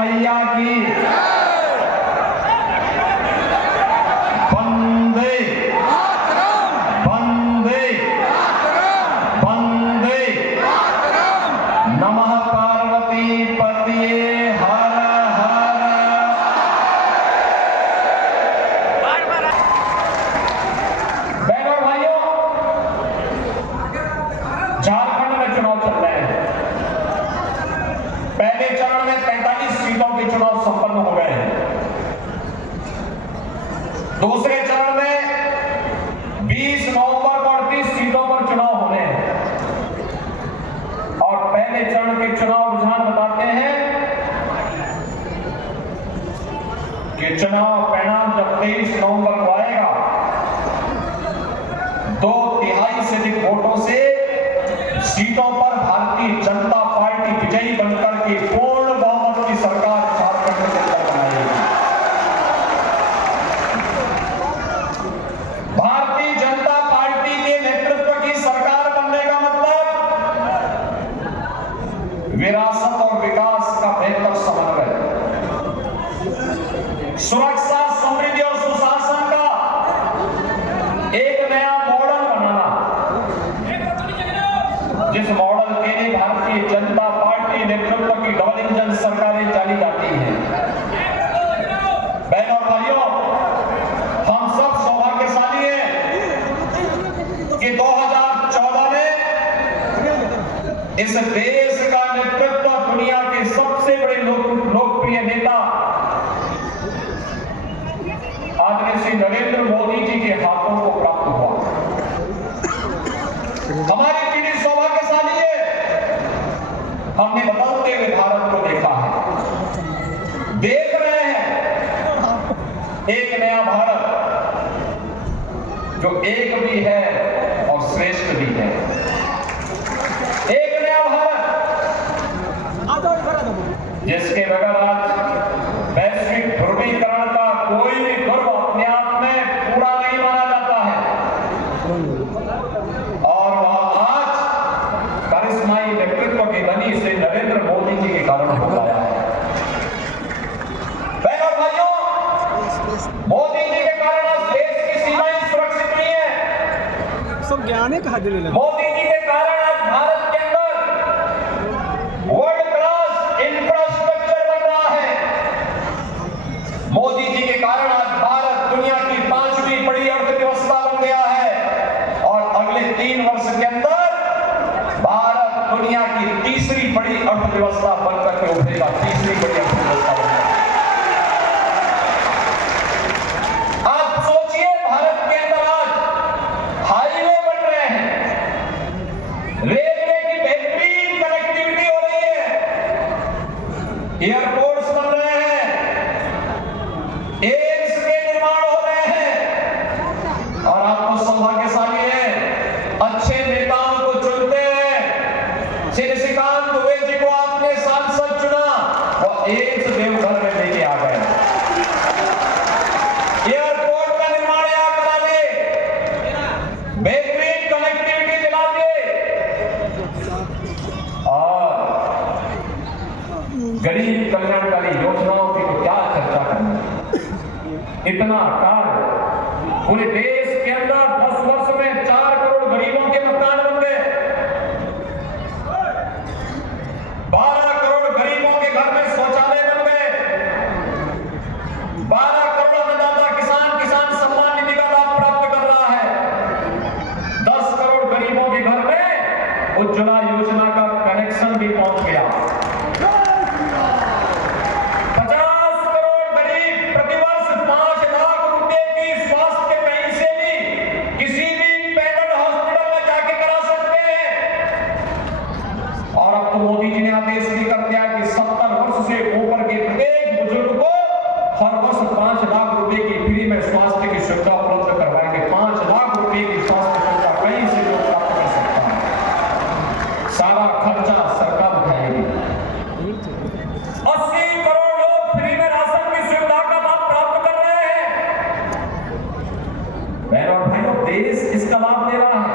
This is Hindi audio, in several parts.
मैया की वंदे वंदे वंदे नमः पार्वती पतिये हर हर। बहनों और भाइयों, झारखंड में चुनाव चल रहे हैं। पहले चरण में 43 सीटों के चुनाव संपन्न हो गए हैं। दूसरे चरण में 20 नवंबर को 38 सीटों पर चुनाव होने हैं। और पहले चरण के चुनाव रुझान बताते हैं कि चुनाव परिणाम जब 23 नवंबर को आएगा, 2/3 से अधिक वोटों से सीटों पर भारतीय जनता पार्टी विजयी बनकर के पूर्ण बहुमत की सरकार झारखंड के अंदर बनाएगी। भारतीय जनता पार्टी के नेतृत्व की सरकार बनने का मतलब विरासत और विकास का बेहतर समन्वय, सुरक्षा, समृद्धि और सुशासन का एक नया मॉडल बनाना, जिस मॉडल के लिए भारतीय जनता पार्टी नेतृत्व की डबल इंजन सरकारें चली जाती हैं। बहनों और भाइयों, हम सब सौभाग्यशाली हैं कि 2014 में इस देश का नेतृत्व दुनिया के सबसे बड़े लोकप्रिय नेता आदरणीय श्री नरेंद्र मोदी जी के हाथों को प्राप्त हुआ। हमारी पीढ़ी सौभाग्यशाली है, हमने बदलते हुए भारत को देखा है, देख रहे हैं एक नया भारत जो एक भी है और श्रेष्ठ भी है। एक नया भारत जिसके बगैर आज वैश्विक ध्रुवीकरण का कोई भी गर्व अपने आप में पूरा नहीं माना जाता है। और वह आज करिश्माई नेतृत्व की बनी श्री नरेंद्र मोदी जी के कारण हो पाया है। बहनों और भाइयों, मोदी जी के कारण आज देश की सीमाएं सुरक्षित नहीं है। सब ज्ञान है कहा दिले मोदी जी के कारण आज भारत के अंदर वर्ल्ड क्लास इंफ्रास्ट्रक्चर बन रहा है। मोदी जी के कारण आज भारत दुनिया की 5वीं बड़ी अर्थव्यवस्था बन गया है। और अगले 3 वर्ष के अंदर भारत दुनिया की 3री बड़ी अर्थव्यवस्था बनकर के उभरेगा। 3री बड़ी अर्थव्यवस्था बनकर। आप सोचिए, भारत के अंदर आज हाईवे बन रहे हैं, रेलवे की बेहतरीन कनेक्टिविटी हो रही है, एयरपोर्ट्स बन रहे हैं, एम्स के निर्माण हो रहे हैं। और आप तो सौभाग्यशाली हैं, अच्छे नेताओं को चुनते हैं। श्री निशिकांत दुबे जी को आपने सांसद चुना, वो एम्स देवघर में लेके आ गए। एयरपोर्ट का निर्माण यहां करा दे, बेहतरीन कनेक्टिविटी दिला दे। और गरीब कल्याणकारी योजनाओं की तो क्या चर्चा करना, इतना कार्य पूरे देश के अंदर 10 वर्ष में 4 करोड़ गरीबों के मकान बन गए। 12 करोड़ गरीबों के घर में शौचालय बन गए। 12 करोड़ अन्नदाता किसान सम्मान निधि का लाभ प्राप्त कर रहा है। 10 करोड़ गरीबों के घर में उज्ज्वला योजना का कनेक्शन भी पहुंच गया। 50 करोड़ गरीब प्रतिवर्ष 5 लाख रुपए की स्वास्थ्य पेंशन किसी भी प्राइवेट हॉस्पिटल में जाके करा सकते हैं। और अब तो मोदी जी ने आदेश भी कर दिया कि 70 वर्ष से ऊपर के प्रत्येक बुजुर्ग को हर वर्ष 5 लाख रुपए की फ्री में स्वास्थ्य की सुविधा उपलब्ध करवाएंगे। 5 लाख रुपए की स्वास्थ्य सुविधा कहीं से लोग प्राप्त कर सकता है, सारा खर्चा सरकार उठाएगी। 80 करोड़ लोग फ्री में राशन की सुविधा का लाभ प्राप्त कर रहे हैं। बहनों और भाइयों, देश इसका लाभ ले रहा है।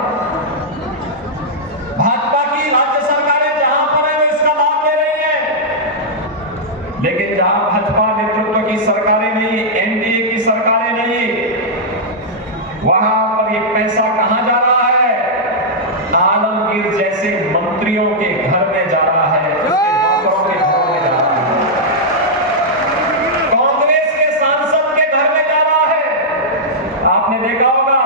भाजपा की राज्य सरकारें जहां पर है वो इसका लाभ ले रही है। लेकिन जहां भाजपा नेतृत्व की सरकारें नहीं, एनडीए की सरकारें नहीं, वहां पर ये पैसा कहां जा रहा है? आलमगीर जैसे मंत्रियों के घर में जा रहा है, उसके नौकरों के घरों में जा रहा है, कांग्रेस के सांसद के घर में जा रहा है। आपने देखा होगा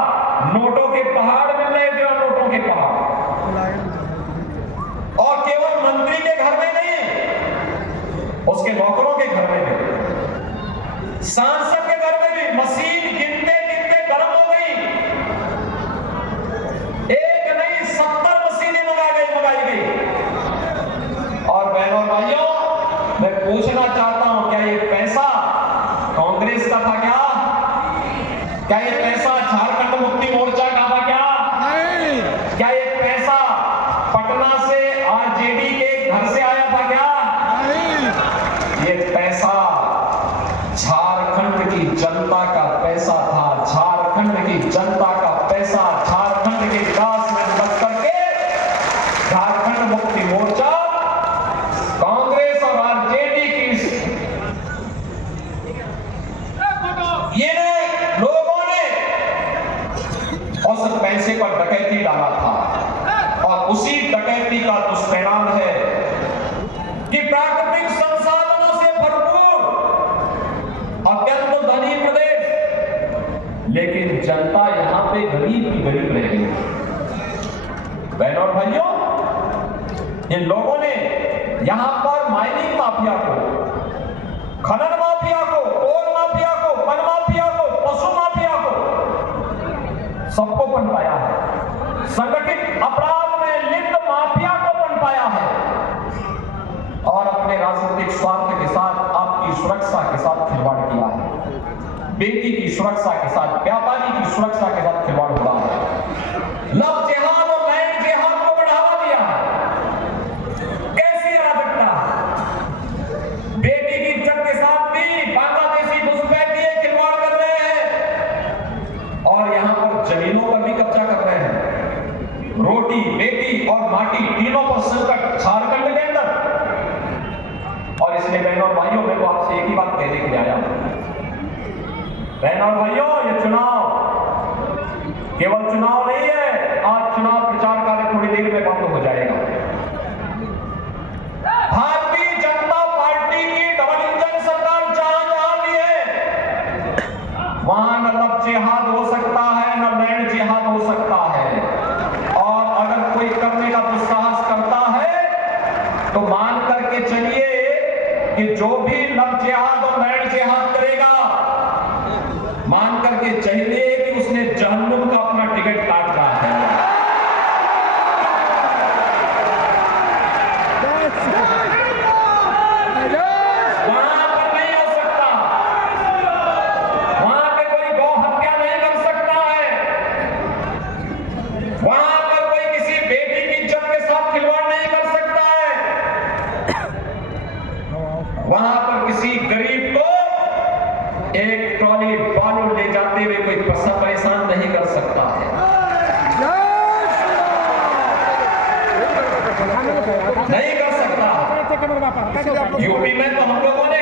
नोटों के पहाड़ मिल रहे थे, नोटों के पहाड़, और केवल मंत्री के घर में नहीं, उसके नौकरों के घर में भी, सांसद के घर में भी मशीन गिनते गिनते गर्म हो गई। एक नहीं 70 मशीनें मंगाई गई। और बहनों भाइयों, मैं पूछना चाहता हूं, क्या ये पैसा कांग्रेस का था क्या? क्या ये पैसा झारखंड मुक्ति मोर्चा का था क्या? नहीं। क्या ये पैसा पटना से आरजेडी के घर से आया था क्या? ये पैसा झारखंड की जनता का पैसा था। झारखंड की जनता का पैसा झारखंड के विकास में मदद करके झारखंड मुक्ति मोर्चा, कांग्रेस और आरजेडी की ये लोगों ने उस पैसे पर डकैती डाला था, और उसी डकैती का दुष्परिणाम है कि प्राकृतिक संसाधनों से भरपूर अत्यंत धनी प्रदेश, लेकिन जनता यहां पे गरीब की गरीब रह गई। बहनों और भाइयों, इन लोगों ने यहां पर माइनिंग माफिया को, खनन माफिया को, कोल माफिया को, वन माफिया को, पशु माफिया को, सबको पनपाया है। संगठित अपराध में लिप्त माफिया को पनपाया है, और अपने राजनीतिक स्वार्थ के साथ आपकी सुरक्षा के साथ खिलवाड़ किया है। बेटी की सुरक्षा के साथ, व्यापारी की सुरक्षा के साथ खिलवाड़ हुआ है। लव जिहाद और लैंड जिहाद को बढ़ावा दिया है। कैसी अराजकता! बेटी की इज्जत के साथ भी बांग्लादेशी घुसपैठिए खिलवाड़ कर रहे हैं, और यहां पर जमीनों पर भी कब्जा कर रहे हैं। रोटी, बेटी और माटी तीनों पर संकट झारखंड के अंदर। और इसलिए बहनों और भाइयों, मैं तो आपसे एक ही बात कहने के लिए आया हूं। बहनों और भाइयों, ये चुनाव केवल चुनाव नहीं है। आज चुनाव प्रचार कार्य थोड़ी देर में बंद हो जाएगा। भारतीय जनता पार्टी की डबल इंजन सरकार जहां भी है, वहां न लव जिहाद हो सकता है, न लैंड जिहाद हो सकता है। और अगर कोई करने का दुस्साहस करता है तो मान करके चलिए कि जो भी लव जिहाद और लैंड जिहाद करेगा, मान करके चाहिए कि उसने जहन्नुम का अपना टिकट काट रहा है। वहां पर नहीं हो सकता, वहां पे कोई गौ हत्या नहीं कर सकता है, वहां पर कोई किसी बेटी की इज्जत के साथ खिलवाड़ नहीं कर सकता है, वहां पर किसी गरीब को एक ट्रॉली बालू ले जाते हुए कोई परेशान नहीं कर सकता है। नहीं कर सकता। यूपी में तो हम लोगों ने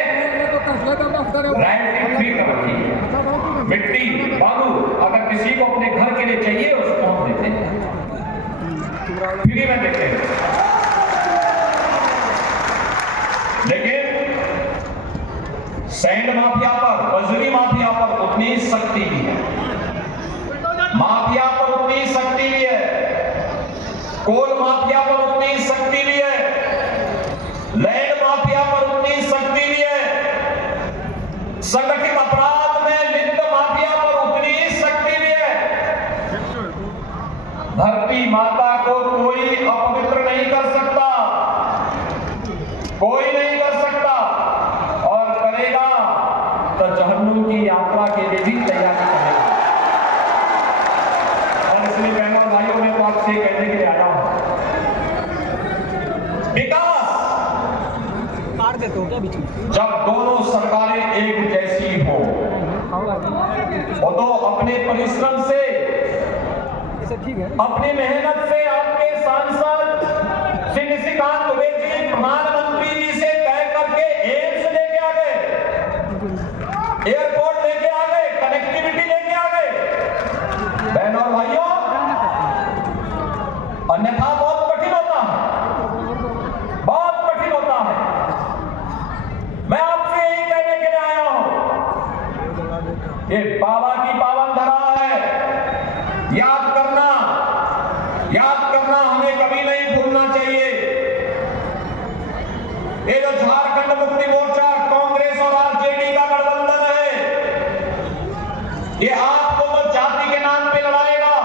राइट फ्री कर रखी है। मिट्टी, बालू अगर किसी को अपने घर के लिए चाहिए, उसको हम देते हैं, फ्री में देते हैं। लेकिन सैंड माफिया पर, बजरी माफिया पर उतनी शक्ति भी है, माफिया पर उतनी शक्ति भी है, कोल माफिया पर उतनी शक्ति भी है, लैंड माफिया पर उतनी शक्ति भी है, संगठित अपराध में लिप्त माफिया पर उतनी ही शक्ति भी है। धरती माता को कोई अपवित्र नहीं कर सकता, कोई नहीं कर सकता, और करेगा तो जहन्नुम की यात्रा के लिए भी तैयारी करेगा। और इसलिए बहनों और भाइयों, मैं तो आपसे कहने के लिए आया हूं, विकास मार देते हो क्या बीच में? जब दोनों सरकारें एक जैसी हो, वो तो अपने परिश्रम से, ठीक है, अपनी मेहनत से आपके सांसद श्री निशिकांत दुबे जी प्रधानमंत्री जी से तय करके एम्स ले ये बाबा की पावन धरा है। याद करना हमें कभी नहीं भूलना चाहिए। ये जो झारखंड मुक्ति मोर्चा, कांग्रेस और आरजेडी का गठबंधन है, ये आपको तो जाति के नाम पे लड़ाएगा,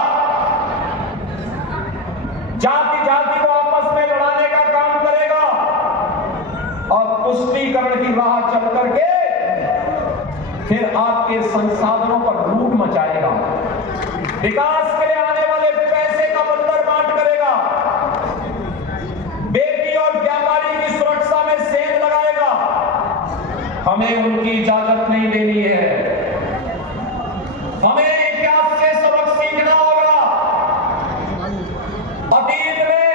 जाति को आपस में लड़ाने का काम करेगा और पुष्टिकरण की राह चल करके फिर आपके संसाधनों पर लूट मचाएगा, विकास के लिए आने वाले पैसे का बंदर बांट करेगा, बेटी और व्यापारी की सुरक्षा में सेंध लगाएगा। हमें उनकी इजाजत नहीं देनी है। हमें इतिहास से सबक सीखना होगा। अतीत में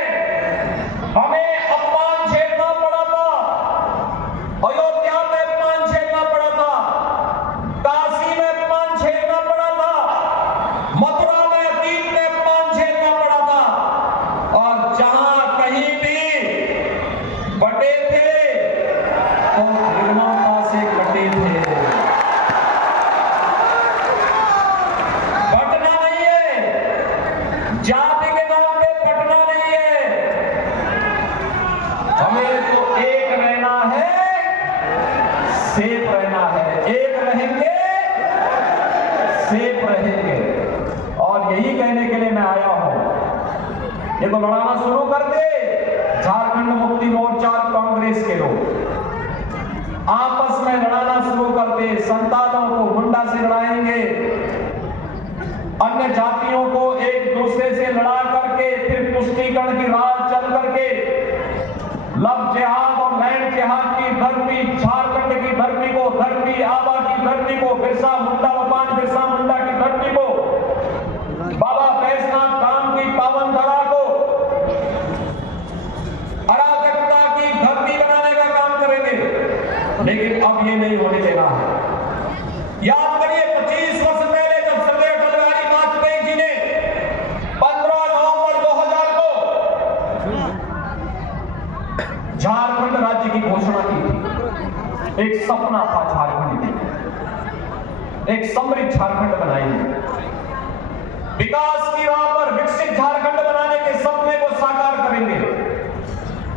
हमें अपमान झेलना पड़ा था, अयोध्या में अपमान झेलना पड़ा था, काशी में अपमान झेलना पड़ा था, मथुरा में अतीत में अपमान झेलना पड़ा था, और जहां कहीं भी बटे थे तो निर्ममता से कटे थे। बटना नहीं है, जाति के नाम पे बटना नहीं है। हमें तो एक रहना है, सेफ रहना है। एक रहेंगे, सेफ रहेंगे। और यही कहने के लिए मैं आया हूं। ये तो लड़ाना शुरू कर दे झारखंड मुक्ति मोर्चा और कांग्रेस के लोग, आपस में लड़ाना शुरू कर दे। संतानों को गुंडा से लड़ाएंगे, अन्य जातियों को एक दूसरे से लड़ा करके फिर पुष्टिकरण की राह चल करके लव जिहाद और लैंड जिहाद की धरती, झारखंड की धरती को, धरती आबा की धरती को, बिरसा मुंडा, भगवान बिरसा मुंडा की धरती को, बाबा बैजनाथ धाम की पावन धरा को अराजकता की धरती बनाने का काम करेंगे। लेकिन अब ये नहीं होने देना है। याद करिए 25 वर्ष पहले जब सरदार अटल बिहारी वाजपेयी जी ने 15 नवंबर 2000 को झारखंड राज्य की घोषणा की थी। एक सपना था झारखंड की, एक समृद्ध झारखंड बनाएंगे, विकास की राह पर विकसित झारखंड बनाने के सपने को साकार करेंगे।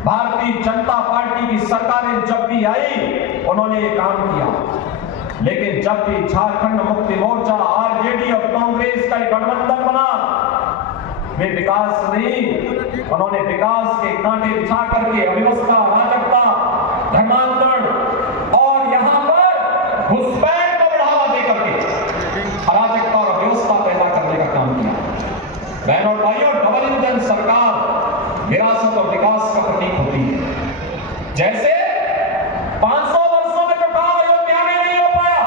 भारतीय जनता पार्टी की सरकारें जब भी आई उन्होंने ये काम किया, लेकिन जब भी झारखंड मुक्ति मोर्चा, आरजेडी और कांग्रेस का एक गठबंधन बना, वे विकास नहीं, उन्होंने विकास के कांटे बिछा करके अव्यवस्था, अराजकता, धर्मांतरण और यहां पर घुसपैठ को बढ़ावा देकर के अराजकता और अव्यवस्था पैदा करने का काम किया। बहनों और भाइयों, डबल इंजन सरकार विरासत और विकास का प्रतीक होती है। जैसे 500 वर्षों में जो काम अयोध्या में नहीं हो पाया,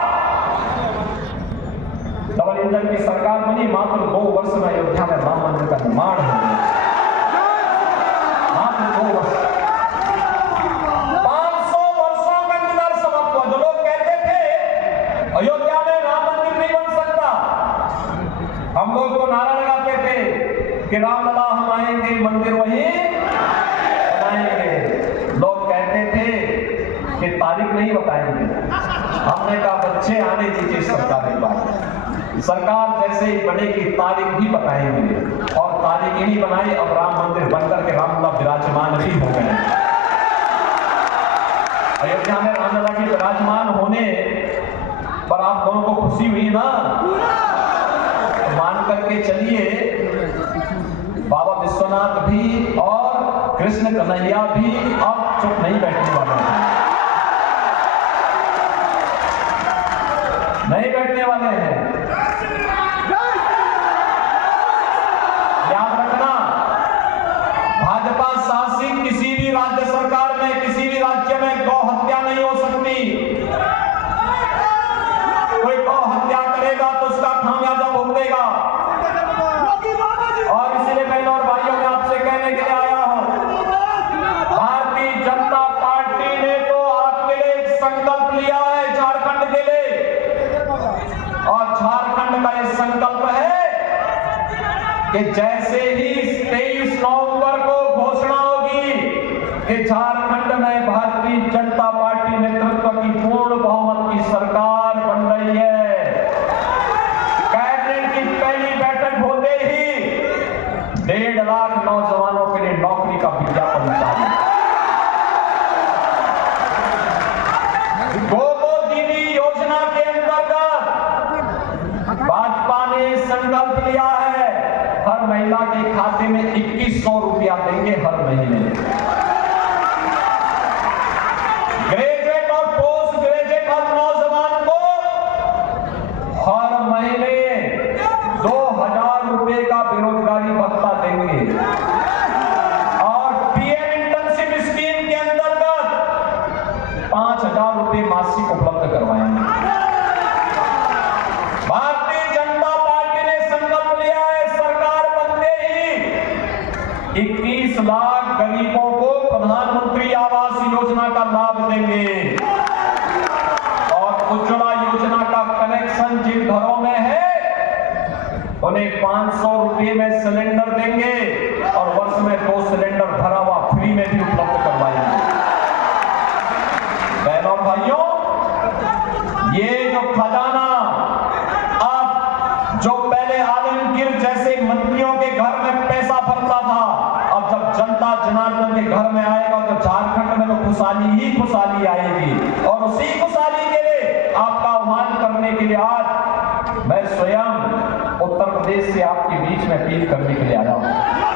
डबल इंजन की सरकार बनी, मात्र 2 वर्ष में अयोध्या में राम मंदिर का निर्माण हो गया। मात्र 2 वर्ष, 500 वर्षों का इंतजार समाप्त हुआ। जो लोग कहते थे अयोध्या में राम मंदिर नहीं बन सकता, हम लोग तो नारा लगाते थे कि रामलला हम आएंगे, मंदिर वहीं बनाएंगे। लोग कहते थे कि तारीख नहीं बताएंगे। हमने कहा बच्चे आने दीजिए, सरकार एक बार, सरकार जैसे ही बनेगी तारीख भी बताएंगे। और तारीख ही नहीं बनाई, अब राम मंदिर बनकर के रामलला विराजमान भी हो गए। अयोध्या में रामलला के विराजमान होने पर आप लोगों को खुशी हुई ना? मान करके चलिए, बाबा विश्वनाथ भी और कृष्ण कन्हैया भी अब चुप नहीं बैठने वाले हैं, नहीं बैठने वाले हैं। याद रखना, भाजपा शासित किसी भी राज्य सरकार में, किसी भी राज्य में गौ हत्या नहीं हो सकती। कोई गौ हत्या करेगा तो उसका खामियाजा भुगतेगा। और इसलिए बहनों और भाइयों, मैं आपसे कहने के लिए आया हूं, भारतीय जनता पार्टी ने तो आपके लिए एक संकल्प लिया है झारखंड के लिए, और झारखंड का यह संकल्प है कि जैसे ही 23 नवंबर को घोषणा होगी कि झारखंड में भारतीय जनता पार्टी नेतृत्व की पूर्ण बहुमत की सरकार बन रही है, 5,000 रुपए मासिक उपलब्ध करवाएंगे। भारतीय जनता पार्टी ने संकल्प लिया है, सरकार बनते ही 21 लाख गरीबों को प्रधानमंत्री आवास योजना का लाभ देंगे और उज्ज्वला योजना का कनेक्शन जिन घरों में है उन्हें 500 रुपए में सिलेंडर देंगे और वर्ष में 2 सिलेंडर भरा हुआ फ्री में भी उपलब्ध करवाएंगे। बहनों भाइयों, ये जो खजाना अब जो पहले आलमगीर जैसे मंत्रियों के घर में पैसा भरता था, अब जब जनता जनार्दन के घर में आएगा तो झारखंड में तो खुशहाली ही खुशहाली आएगी। और उसी खुशहाली के लिए आपका आह्वान करने के लिए आज मैं स्वयं उत्तर प्रदेश से आपके बीच में अपील करने के लिए आया हूं।